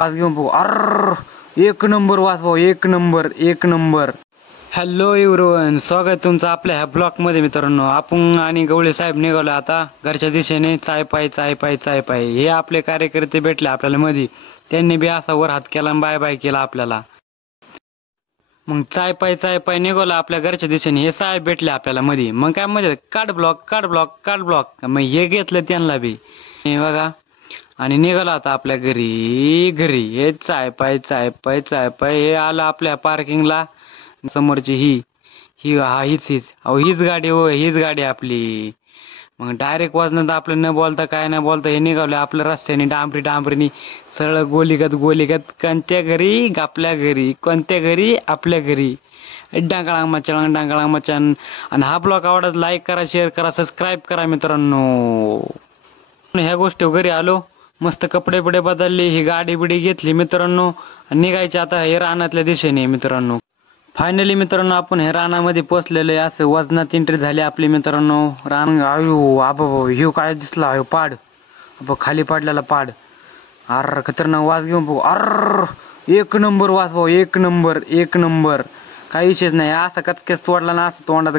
वास घेऊन बघू. अर एक नंबर वास भाऊ, एक नंबर एक नंबर. हॅलो एव्हरीवन, स्वागत तुमचं आपल्या ह्या ब्लॉक मध्ये मित्रांनो. आपण आणि गवळे साहेब निघालो आता घरच्या दिशेने. चाय पाय चाय पाय चाय पाय. हे आपले कार्यकर्ते भेटले आपल्याला मध्ये. त्यांनी बी असा वर हात केला आणि बाय बाय केला आपल्याला. मग चाय पाय निघालो आपल्या घरच्या दिशेने. हे साहेब भेटले आपल्याला मध्ये. मग काय म्हणजे काढ ब्लॉक काढ ब्लॉक काढ ब्लॉक. मग हे घेतलं त्यांना बी. हे बघा आणि निघाला आता आपल्या घरी. हे चाय पाय हे आलं आपल्या पार्किंगला. समोरची ही ही हा हीच अहो हीच गाडी हो, हीच गाडी आपली. मग डायरेक्ट वाजण्यात आपलं न बोलता काय न बोलता हे निघालं आपल्या रस्त्याने डांबरीनी सरळ गोलीगत कोणत्या घरी आपल्या घरी, कोणत्या घरी आपल्या घरी. डांगळांग मचान. आणि हा ब्लॉग आवडत लाईक करा, शेअर करा, सबस्क्राईब करा मित्रांनो. ह्या गोष्टी घरी आलो, मस्त कपडे बिडे बदलले, ही गाडी बिडी घेतली मित्रांनो. निघायचे आता हे रानातल्या दिशेने मित्रांनो. फायनली मित्रांनो आपण हे रानामध्ये पोचलेलो आहे. असं वजनात एंट्री झाली आपली मित्रांनो. रान आयो आबा ह्यो काय दिसला, ह्यो पाड खाली पडलेला पाड. अर खतरनाक वास घेऊन बघू. अर एक नंबर वास भाऊ, एक नंबर एक नंबर. काही विषयच नाही. असा कचकेस तोडला ना, असं तोंडात